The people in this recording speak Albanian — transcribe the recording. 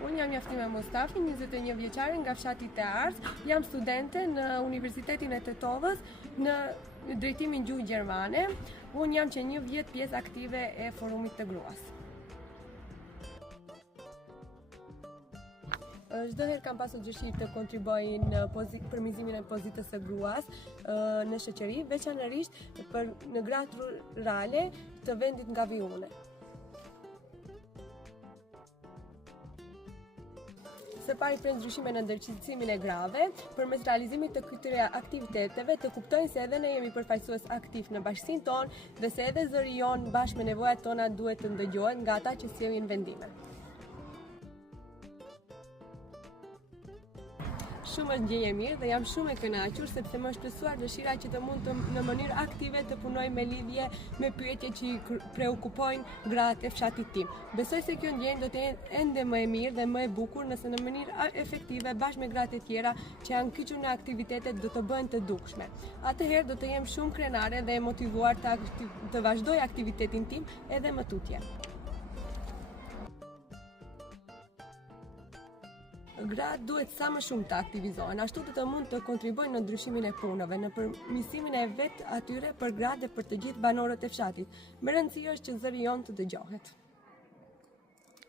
Unë jam Jaftima Mustafi, 21 vjeçare nga fshati Te Ardh. Jam studente në Universitetin e Tetovës në drejtimin gjuhë gjermane. Unë jam që 1 vjet pjesë aktive e Forumit të Gruas. Çdo herë kam pasur dëshirë të kontribuoj në përmirësimin e pozitës së gruas në shoqëri, veçanërisht në gratë rurale të vendit nga vi unë. Së pari prej ndryshime në ndërgjegjësimin e grave, përmes realizimit të këtyre aktiviteteve të kuptojnë se edhe ne jemi përfaqësues aktiv në bashkësinë tonë dhe se edhe zëri jon bashkë me nevojat tona duhet të ndëgjohet nga ata që sjellin vendime. Shumë është ndjenjë e mirë dhe jam shumë e kënaqur sepse më është plotësuar dëshira që të mund të në mënyrë aktive të punoj me lidhje me pyetje që i preokupojnë gratë e fshatit tim. Besoj se kjo ndjenjë do të jetë ende më e mirë dhe më e bukur nëse në mënyrë efektive bashkë me gratë e tjera që janë kyçur në aktivitetet do të bëhen të dukshme. Atëherë do të jem shumë krenare dhe e motivuar të vazhdoj aktivitetin tim edhe më tutje. Gratë duhet sa më shumë të aktivizohen, ashtu të mund të kontribuojnë në ndryshimin e punëve, në përmirësimin e vetë atyre për gratë dhe për të gjithë banorët e fshatit. Me rëndësi është që zëri jon të dëgjohet.